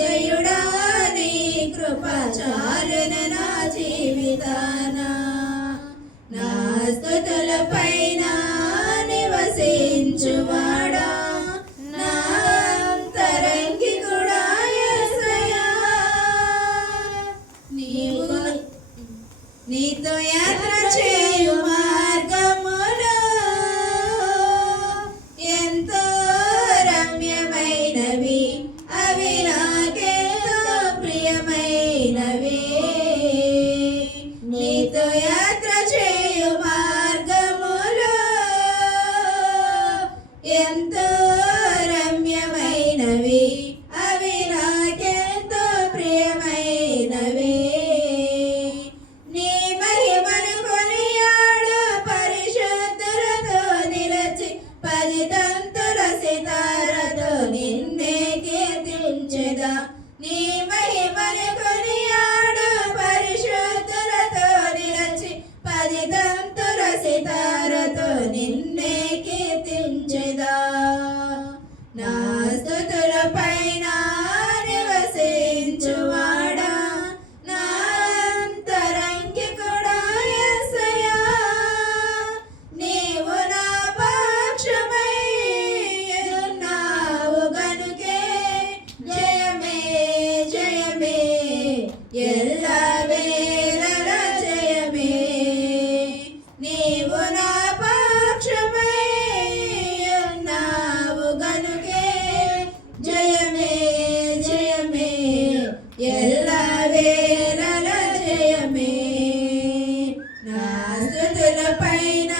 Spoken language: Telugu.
విజయుడా నీ కృప చాలును నా జీవితాన నా స్తుతుల పైన నివసించువాడా నా అంతరంగికుడా యేసయ్యా నీతో యాత్ర చేయు మార్గములో ఎంతో రమ్యమైనవి అవి నాకెంతో ప్రియమైనవి నీతో యాత్ర చేయు మార్గములో ఎంతో రమ్యమైనవి అవి నాకెంతో ప్రియమైనవి నీ మహిమను కొనియాడు పరిశుద్ధులతో నిలచి పదితంతుల సితారతో నిన్నే కీర్తించెదా నీ మహిమను కొనియాడు పరిశుద్ధులతో నిలచి పదితంతుల సితారతో నిన్నే కీర్తించెదా నా స్తుతుల పైన నివసించువాడా నా అంతరంగికుడా యేసయ్యా నీవు నా పక్షమై ఉన్నావు గనుకే జయమే జయమే ఎల్లవేళల జయమే నీవు నా పక్షమై ఉన్నావు గనుకే జయమే జయమే ఎల్లవేళల జయమే నా స్తుతుల పైన